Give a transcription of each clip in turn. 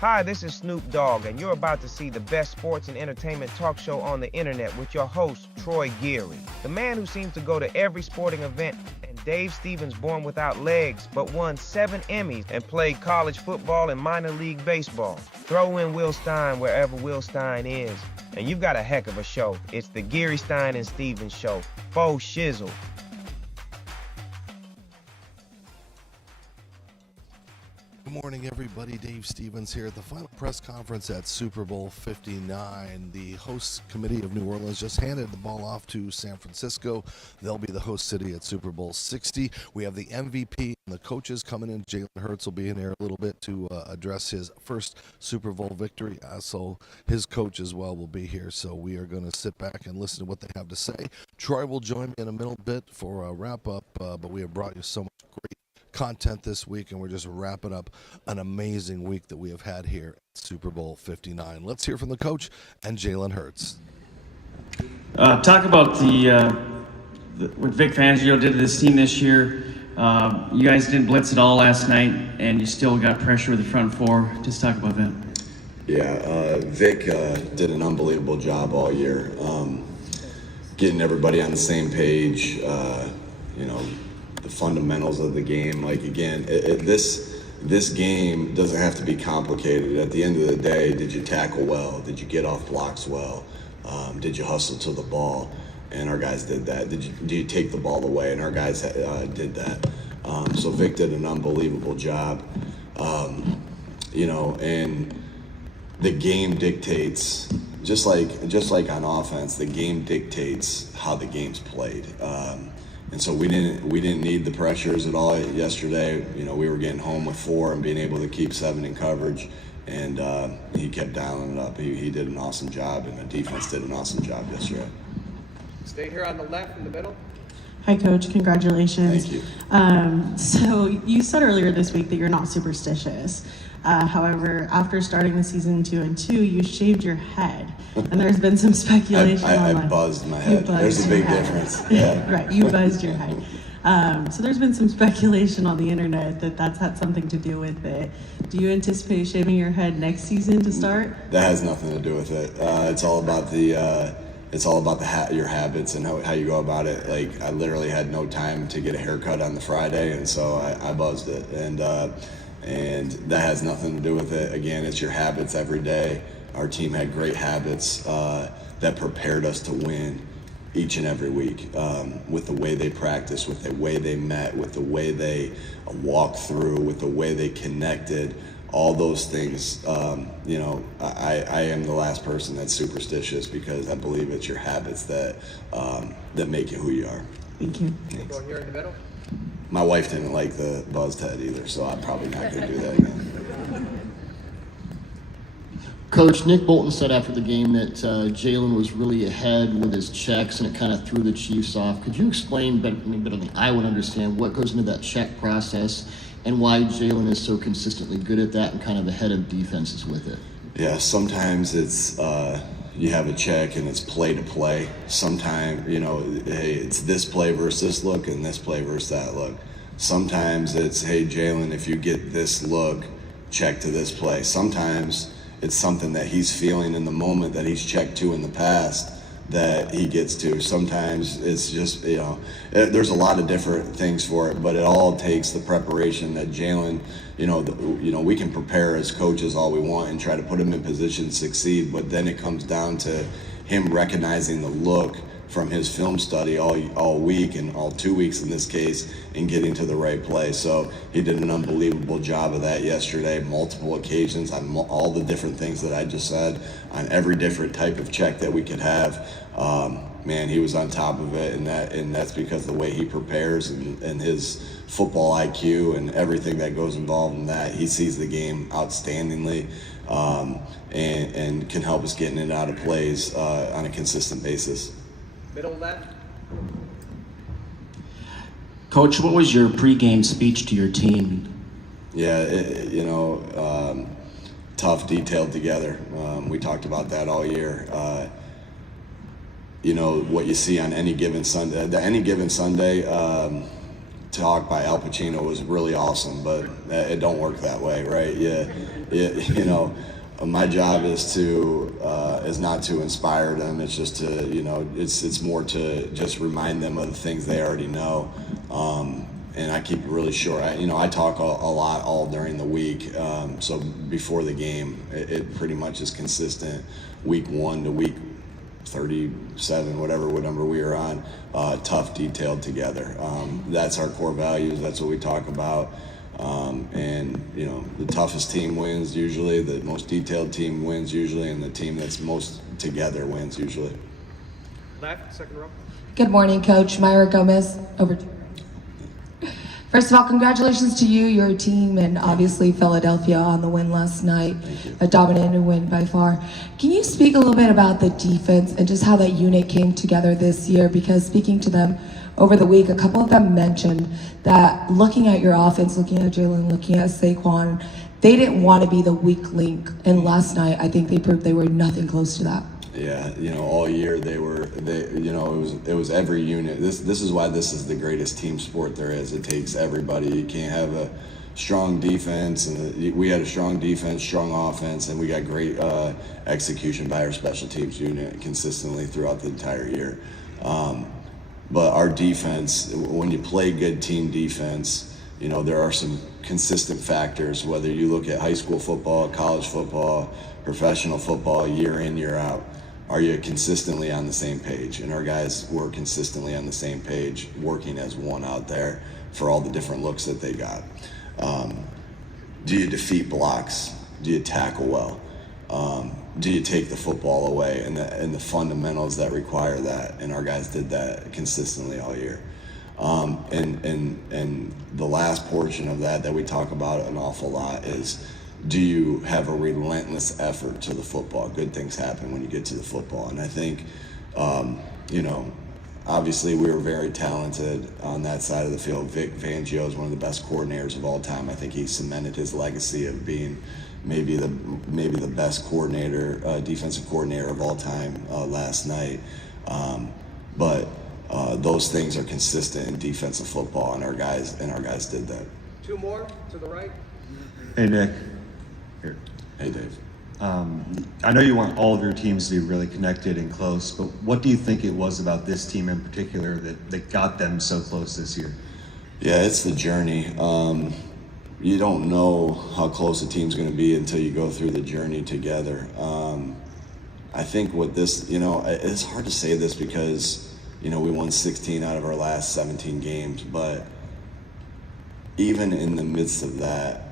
Hi, this is Snoop Dogg, and you're about to see the best sports and entertainment talk show on the internet with your host, Troy Geary. The man who seems to go to every sporting event, and Dave Stevens born without legs, but won 7 Emmys and played college football and minor league baseball. Throw in Will Stein wherever Will Stein is, and you've got a heck of a show. It's the Geary, Stein, and Stevens Show. Faux shizzle. Good morning, everybody. Dave Stevens here at the final press conference at Super Bowl 59. The host committee of New Orleans just handed the ball off to San Francisco. They'll be the host city at Super Bowl 60. We have the MVP and the coaches coming in. Jalen Hurts will be in there a little bit to address his first Super Bowl victory. So his coach as well will be here. So we are going to sit back and listen to what they have to say. Troy will join me in a middle bit for a wrap-up, but we have brought you so much great content this week, and we're just wrapping up an amazing week that we have had here at Super Bowl 59. Let's hear from the coach and Jalen Hurts. Talk about what Vic Fangio did to this team this year. You guys didn't blitz at all last night, and you still got pressure with the front four. Just talk about that. Yeah, Vic did an unbelievable job all year, getting everybody on the same page. The fundamentals of the game. Like, again, this game doesn't have to be complicated. At the end of the day, did you tackle well? Did you get off blocks well? Did you hustle to the ball? And our guys did that. Did you take the ball away? And our guys did that. So Vic did an unbelievable job. And the game dictates, just like on offense, the game dictates how the game's played. And so we didn't need the pressures at all yesterday. We were getting home with 4 and being able to keep 7 in coverage, and he kept dialing it up. He did an awesome job, and the defense did an awesome job yesterday. Stay here on the left in the middle. Hi, Coach. Congratulations. Thank you. So you said earlier this week that you're not superstitious. However, after starting the season 2-2, you shaved your head, and there's been some speculation. I buzzed my head. There's a big difference. Yeah. Right, you buzzed your head. So there's been some speculation on the internet that that's had something to do with it. Do you anticipate shaving your head next season to start? That has nothing to do with it. It's all about your habits and how you go about it. Like, I literally had no time to get a haircut on the Friday, and so I buzzed it. And that has nothing to do with it. Again, it's your habits every day. Our team had great habits that prepared us to win each and every week, with the way they practiced, with the way they met, with the way they walked through, with the way they connected. All those things, I am the last person that's superstitious, because I believe it's your habits that make you who you are. Thank you. Go here in the middle. My wife didn't like the buzzed head either, so I'm probably not going to do that again. Coach, Nick Bolton said after the game that Jalen was really ahead with his checks, and it kind of threw the Chiefs off. Could you explain better than I would understand what goes into that check process and why Jalen is so consistently good at that and kind of ahead of defenses with it? Yeah, sometimes it's you have a check and it's play to play. Sometimes, hey, it's this play versus this look and this play versus that look. Sometimes it's, hey, Jalen, if you get this look, check to this play. Sometimes it's something that he's feeling in the moment that he's checked to in the past that he gets to. Sometimes it's just, there's a lot of different things for it, but it all takes the preparation that Jalen, we can prepare as coaches all we want and try to put him in position to succeed, but then it comes down to him recognizing the look from his film study all week, and all 2 weeks in this case, and getting to the right play. So he did an unbelievable job of that yesterday, multiple occasions on all the different things that I just said, on every different type of check that we could have. Man, he was on top of it, and that's because the way he prepares and his football IQ and everything that goes involved in that. He sees the game outstandingly, and can help us get in and out of plays on a consistent basis. Middle left. Coach, what was your pregame speech to your team? Yeah, tough, detailed together. We talked about that all year. What you see on any given Sunday, talk by Al Pacino was really awesome, but it don't work that way, right? You know, my job is not to inspire them. It's just to, you know, it's more to just remind them of the things they already know. And I keep it really short. I talk a lot all during the week. So before the game, it pretty much is consistent, week 1 to week 37, whatever number we are on, tough, detailed together. That's our core values. That's what we talk about. And, you know, the toughest team wins usually, the most detailed team wins usually, and the team that's most together wins usually. Left, second row. Good morning, Coach. Myra Gomez, over to you. First of all, congratulations to you, your team, and obviously Philadelphia on the win last night. A dominating win by far. Can you speak a little bit about the defense and just how that unit came together this year? Because speaking to them over the week, a couple of them mentioned that looking at your offense, looking at Jalen, looking at Saquon, they didn't want to be the weak link. And last night, I think they proved they were nothing close to that. Yeah, you know, all year it was every unit. This is why this is the greatest team sport there is. It takes everybody. You can't have a strong defense, and we had a strong defense, strong offense, and we got great execution by our special teams unit consistently throughout the entire year. But our defense, when you play good team defense, you know, there are some consistent factors, whether you look at high school football, college football, professional football, year in, year out. Are you consistently on the same page? And our guys were consistently on the same page, working as one out there for all the different looks that they got. Do you defeat blocks? Do you tackle well? Do you take the football away? And the fundamentals that require that. And our guys did that consistently all year. And the last portion of that we talk about an awful lot is, do you have a relentless effort to the football? Good things happen when you get to the football. And I think, you know, obviously we were very talented on that side of the field. Vic Fangio is one of the best coordinators of all time. I think he cemented his legacy of being maybe the best coordinator, defensive coordinator of all time last night. But those things are consistent in defensive football, and our guys did that. Two more to the right. Hey, Nick. Here. Hey, Dave. I know you want all of your teams to be really connected and close, but what do you think it was about this team in particular that got them so close this year? Yeah, it's the journey. You don't know how close a team's going to be until you go through the journey together. I think what this, you know, it's hard to say this because, you know, we won 16 out of our last 17 games, but even in the midst of that,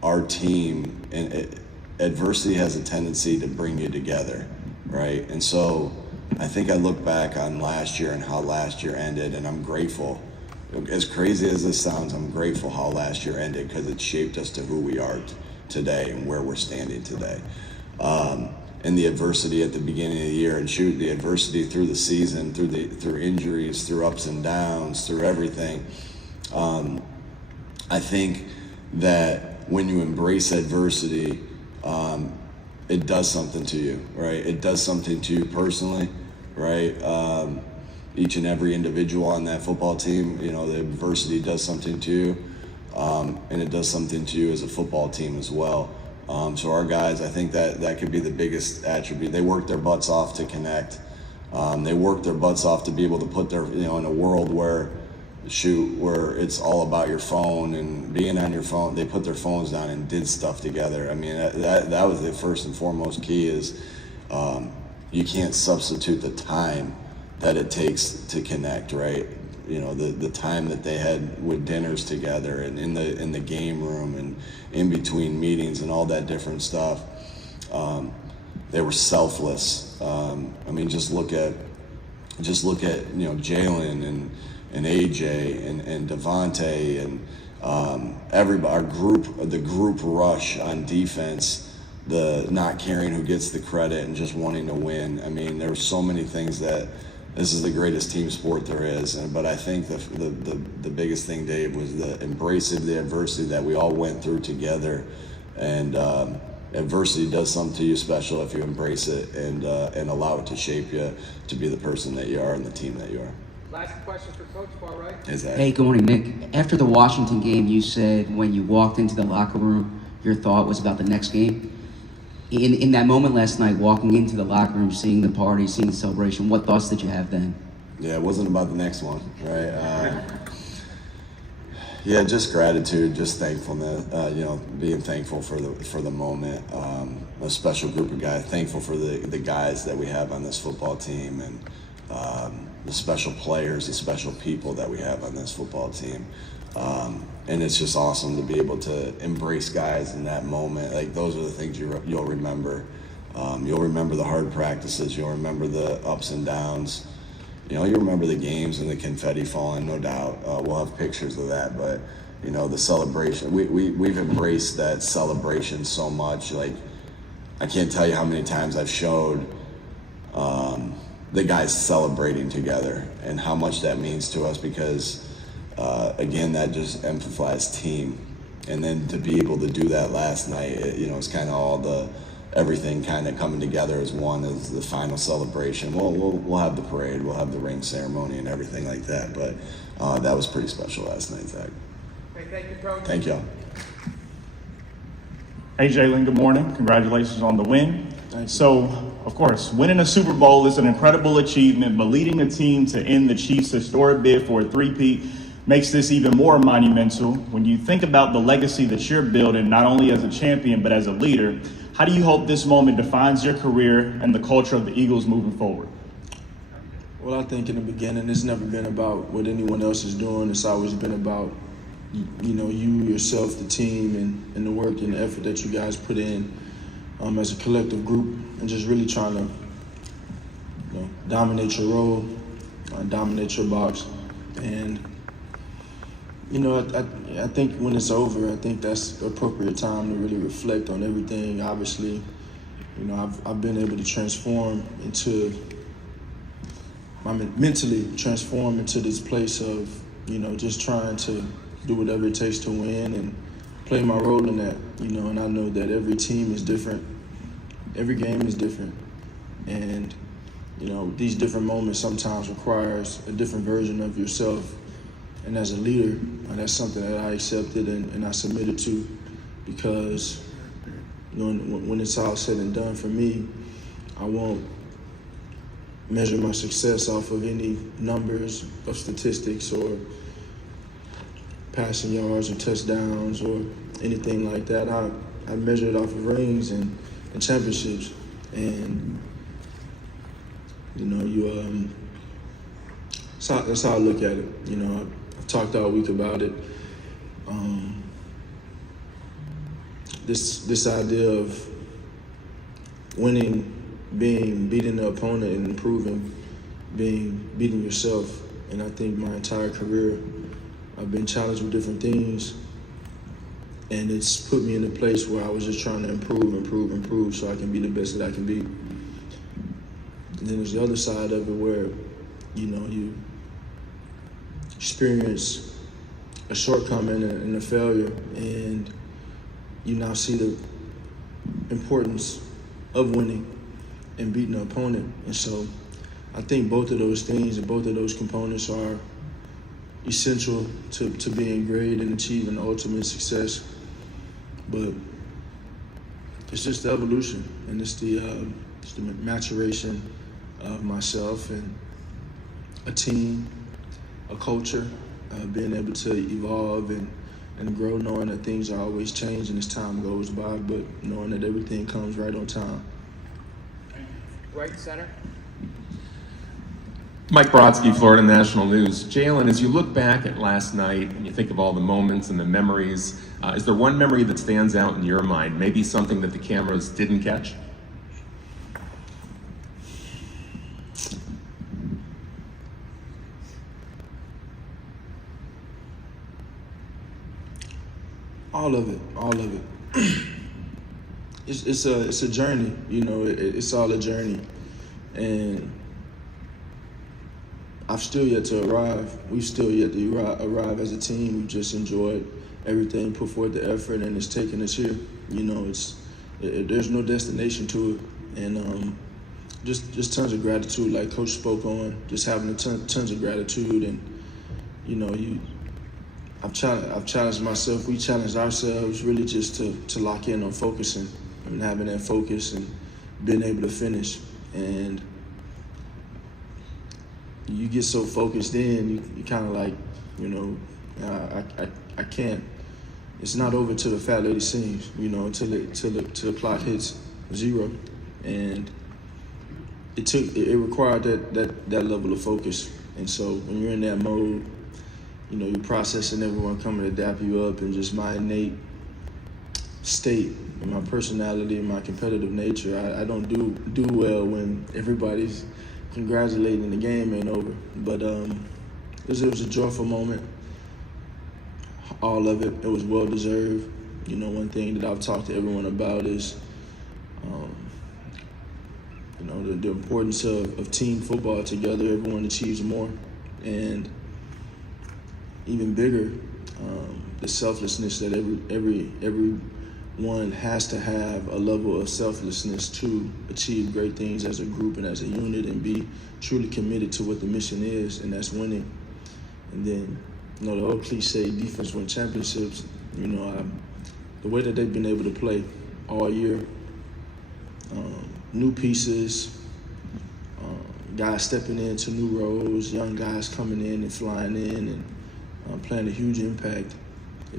our team, and adversity has a tendency to bring you together, right? And so I think I look back on last year and how last year ended, and I'm grateful. As crazy as this sounds, I'm grateful how last year ended because it shaped us to who we are today and where we're standing today. And the adversity at the beginning of the year, and the adversity through the season, through injuries, through ups and downs, through everything. I think that when you embrace adversity, it does something to you, right? It does something to you personally, right? Each and every individual on that football team, you know, the adversity does something to you, and it does something to you as a football team as well. So our guys, I think that could be the biggest attribute. They work their butts off to connect. They work their butts off to be able to put their, you know, in a world where it's all about your phone and being on your phone, they put their phones down and did stuff together. I mean, that was the first and foremost key is you can't substitute the time that it takes to connect, right? You know, the time that they had with dinners together and in the game room and in between meetings and all that different stuff. They were selfless. I mean, just look at you know, Jalen and AJ and Devontae and everybody, the group rush on defense, the not caring who gets the credit and just wanting to win. I mean, there were so many things that this is the greatest team sport there is. But I think the biggest thing, Dave, was the embrace of the adversity that we all went through together. And adversity does something to you special if you embrace it and allow it to shape you to be the person that you are and the team that you are. Last question for Coach, far right. Exactly. Hey, good morning, Nick. After the Washington game, you said when you walked into the locker room, your thought was about the next game. In that moment last night, walking into the locker room, seeing the party, seeing the celebration, what thoughts did you have then? Yeah, it wasn't about the next one, right? Yeah, just gratitude, just thankfulness. Being thankful for the moment. A special group of guys. Thankful for the guys that we have on this football team, and the special players, the special people that we have on this football team. And it's just awesome to be able to embrace guys in that moment. Like, those are the things you'll remember. You'll remember the hard practices. You'll remember the ups and downs. You remember the games and the confetti falling, no doubt. We'll have pictures of that, but the celebration. We've embraced that celebration so much. Like, I can't tell you how many times I've showed the guys celebrating together and how much that means to us, because again, that just emphasized team. And then to be able to do that last night, it's kind of all everything kind of coming together as one, as the final celebration. We'll have the parade, we'll have the ring ceremony and everything like that, but that was pretty special last night, Zach. Hey, thank you, Coach. Thank y'all. Hey, Jalen, good morning. Congratulations on the win. So, of course, winning a Super Bowl is an incredible achievement, but leading a team to end the Chiefs' historic bid for a three-peat makes this even more monumental. When you think about the legacy that you're building, not only as a champion, but as a leader, how do you hope this moment defines your career and the culture of the Eagles moving forward? Well, I think in the beginning, it's never been about what anyone else is doing. It's always been about, you, yourself, the team, and the work and the effort that you guys put in as a collective group, and just really trying to dominate your role, dominate your box. And, I think when it's over, I think that's the appropriate time to really reflect on everything. Obviously, I've been able to mentally transform into this place of, just trying to do whatever it takes to win and play my role in that, and I know that every team is different. Every game is different. And, these different moments sometimes requires a different version of yourself. And as a leader, that's something that I accepted and I submitted to, because when it's all said and done for me, I won't measure my success off of any numbers of statistics or passing yards or touchdowns or anything like that. I measure it off of rings and championships. And that's how I look at it. I've talked all week about it. This idea of winning, beating the opponent, and improving, beating yourself. And I think my entire career, I've been challenged with different things, and it's put me in a place where I was just trying to improve, so I can be the best that I can be. And then there's the other side of it where, you experience a shortcoming and a failure, and you now see the importance of winning and beating the opponent. And so I think both of those things and both of those components are essential to being great and achieving the ultimate success. But it's just the evolution, and it's the maturation of myself and a team, a culture, being able to evolve and grow, knowing that things are always changing as time goes by, but knowing that everything comes right on time. Right center. Mike Brodsky, Florida National News. Jalen, as you look back at last night and you think of all the moments and the memories, is there one memory that stands out in your mind? Maybe something that the cameras didn't catch? All of it. It's a journey, it's all a journey. And I've still yet to arrive. We've still yet to arrive as a team. We've just enjoyed everything, put forth the effort, and it's taken us here. There's no destination to it. And just tons of gratitude, like Coach spoke on. Just having tons of gratitude, and you know, I've challenged myself. We challenged ourselves really just to lock in on focusing and having that focus and being able to finish. And you get so focused in, you kind of like, you know, I can't. It's not over till the fat lady sings, you know, till the clock hits 0, and it required that level of focus. And so when you're in that mode, you know, you're processing everyone coming to dap you up, and just my innate state and my personality and my competitive nature. I don't do well when everybody's congratulating the game ain't over. But it was a joyful moment. All of it was well deserved. You know, one thing that I've talked to everyone about is, you know, the importance of team football together. Everyone achieves more, and even bigger, the selflessness that everyone has to have a level of selflessness to achieve great things as a group and as a unit, and be truly committed to what the mission is, and that's winning. And then, you know, the old cliche, defense win championships. You know, the way that they've been able to play all year, new pieces, guys stepping into new roles, young guys coming in and flying in and playing a huge impact.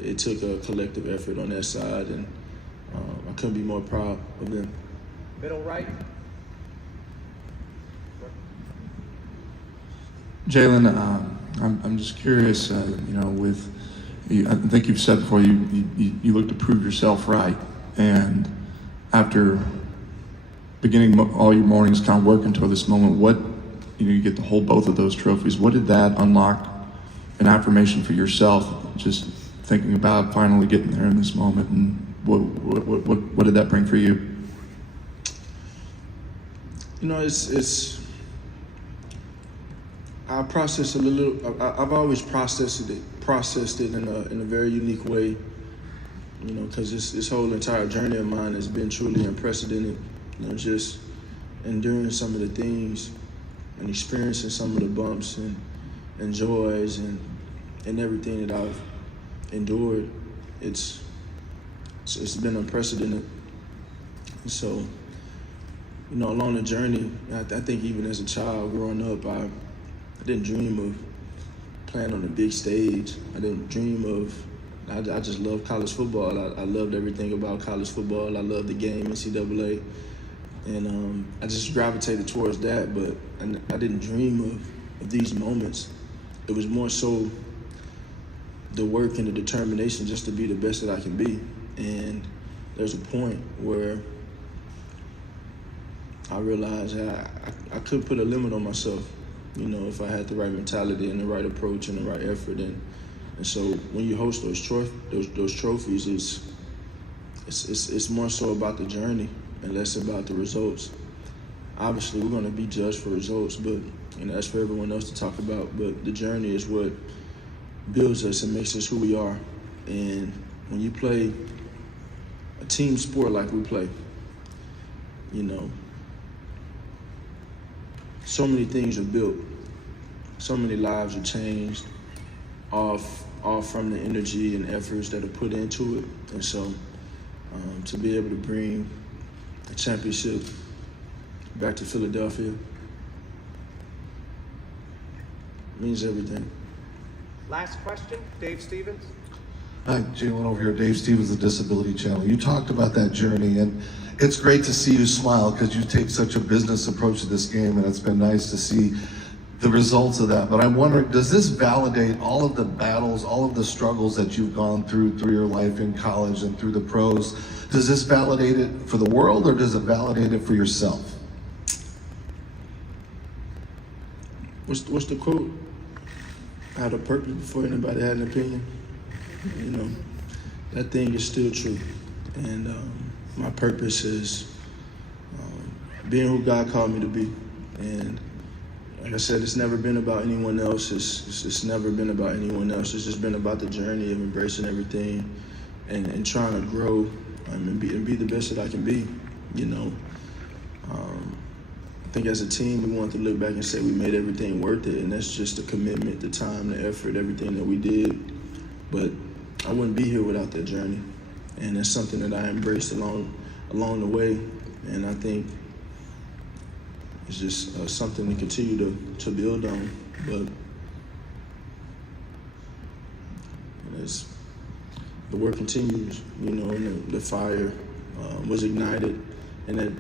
It took a collective effort on that side, and I couldn't be more proud of them. Middle right. Jalen, I'm just curious, you know, with I think you've said before you look to prove yourself right, and after beginning all your mornings kind of working toward this moment, what, you know, you get to hold both of those trophies. What did that unlock an affirmation for yourself, just thinking about finally getting there in this moment, and what did that bring for you? You know, I process it a little. I've always processed it in a very unique way. You know, because this whole entire journey of mine has been truly unprecedented. You know, just enduring some of the things and experiencing some of the bumps and joys and everything that I've endured. It's been unprecedented. And so, you know, along the journey, I think even as a child growing up, I didn't dream of playing on the big stage. I didn't dream of. I just loved college football. I loved everything about college football. I loved the game, NCAA. And I just gravitated towards that, but I didn't dream of these moments. It was more so the work and the determination just to be the best that I can be. And there's a point where I realized I could put a limit on myself, you know, if I had the right mentality and the right approach and the right effort. And so when you host those trophies, it's more so about the journey and less about the results. Obviously, we're going to be judged for results, but that's for everyone else to talk about. But the journey is what builds us and makes us who we are. And when you play a team sport like we play, you know, so many things are built, so many lives are changed, all from the energy and efforts that are put into it. And so to be able to bring a championship back to Philadelphia means everything. Last question, Dave Stevens. Hi, Jalen over here, Dave Stevens, the Disability Channel. You talked about that journey, and it's great to see you smile because you take such a business approach to this game, and it's been nice to see the results of that. But I'm wondering, does this validate all of the battles, all of the struggles that you've gone through your life in college and through the pros? Does this validate it for the world, or does it validate it for yourself? What's the quote? I had a purpose before anybody had an opinion. You know, that thing is still true. And my purpose is being who God called me to be. And like I said, it's never been about anyone else. It's never been about anyone else. It's just been about the journey of embracing everything and trying to grow and be the best that I can be, you know. I think as a team, we wanted to look back and say we made everything worth it, and that's just the commitment, the time, the effort, everything that we did. But I wouldn't be here without that journey, and it's something that I embraced along the way, and I think it's just something to continue to build on. But as the work continues, and the fire was ignited, and that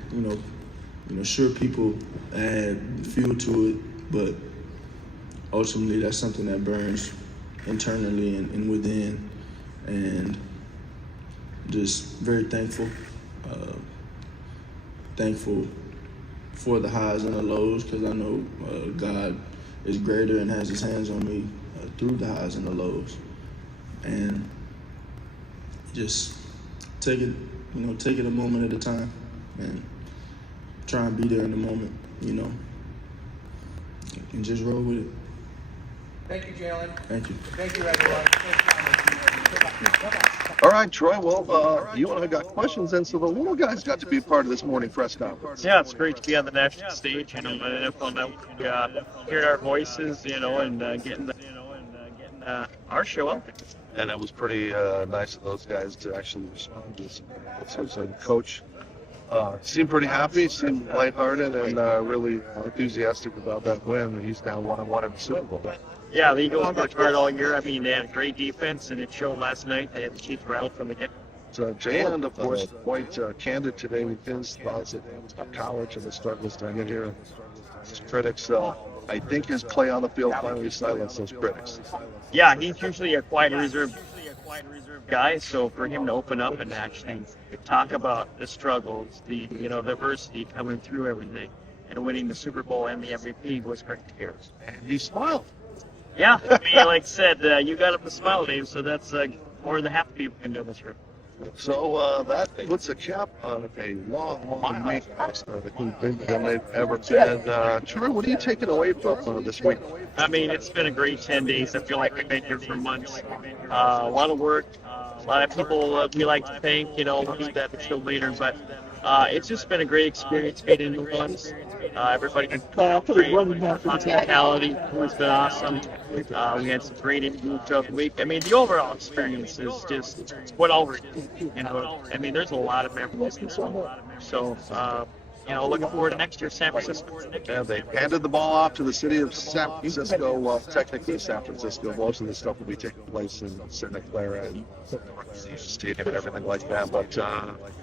sure, people add fuel to it, but ultimately that's something that burns internally and within, and just very thankful for the highs and the lows, because I know God is greater and has his hands on me through the highs and the lows, and just take it a moment at a time, and try and be there in the moment, and just roll with it. Thank you, Jalen. Thank you. Thank you, everyone. All right, Troy. Well, you and I got questions, and so the little guys got to be part of this morning press conference. Yeah, it's great to be on the national stage, on NFL Network, hearing our voices, and getting our show out there. And it was pretty nice of those guys to actually respond to this. So the coach seemed pretty happy, seemed lighthearted, and really enthusiastic about that win. He's now 1-1 in the Super Bowl. Yeah, the Eagles worked hard all year. I mean, they had a great defense, and it showed last night. They had the Chiefs rattled from the get. So Jalen, of course, quite candid today with his thoughts about college and the struggles to get here. His critics, I think his play on the field finally silenced those critics. Yeah, he's usually a quiet, reserved guy, so for him to open up and actually talk about the struggles, the adversity coming through everything, and winning the Super Bowl and the MVP was great to hear. And he smiled. Yeah, I mean, like I said, you got him to smile, Dave, so that's more than half the people can do this year. So that puts a cap on a long week. The bigger than they've ever been. Troy, what are you taking away from this week? I mean, it's been a great 10 days. I feel like we've been here for months. A lot of work, a lot of people we like to thank. We'll do that a show later, but it's just been a great experience being in New Orleans. Everybody's been great. Hospitality has been awesome. We had some great interviews throughout the week. I mean, the overall experience is just what all we're doing. I mean, there's a lot of memories in this one. So, looking forward to next year, San Francisco. Yeah, they handed the ball off to the city of San Francisco. Well, technically San Francisco. Most of the stuff will be taking place in Santa Clara and Stadium and everything like that. But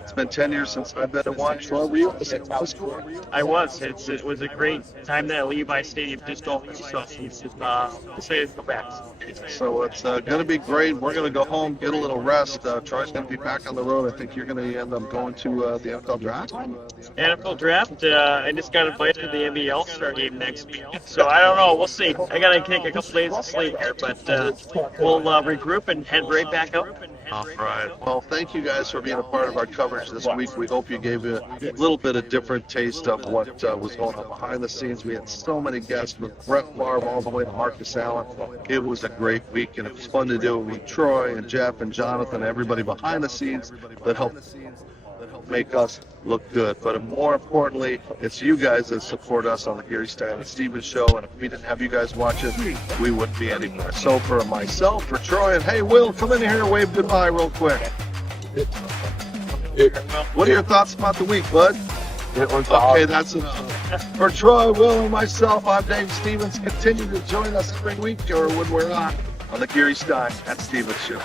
it's been 10 years since I've been to one. Troy, were you at the San Francisco? I was. It was a great time that Levi Stadium just opened. So say go back. So it's going to be great. We're going to go home, get a little rest. Troy's going to be back on the road. I think you're going to end up going to the NFL draft. NFL draft. I just got invited to the NBA All-Star game next week. So I don't know. We'll see. I got to take a couple days of sleep here, but we'll regroup and head right back out. All right. Well, thank you guys for being a part of our coverage this week. We hope you gave you a little bit of different taste of what was going on behind the scenes. We had so many guests, from Brett Favre all the way to Marcus Allen. It was a great week, and it was fun to do with Troy and Jeff and Jonathan, everybody behind the scenes that helped make us look good. But more importantly, it's you guys that support us on the Gary Stein and Stevens show, and if we didn't have you guys watching, we wouldn't be anywhere. So for myself, for Troy, and hey, Will, come in here and wave goodbye real quick. What are your thoughts about the week, bud? Okay, that's enough. For Troy, Will, and myself, I'm Dave Stevens. Continue to join us every week or when we're on the Gary Stein and Stevens show.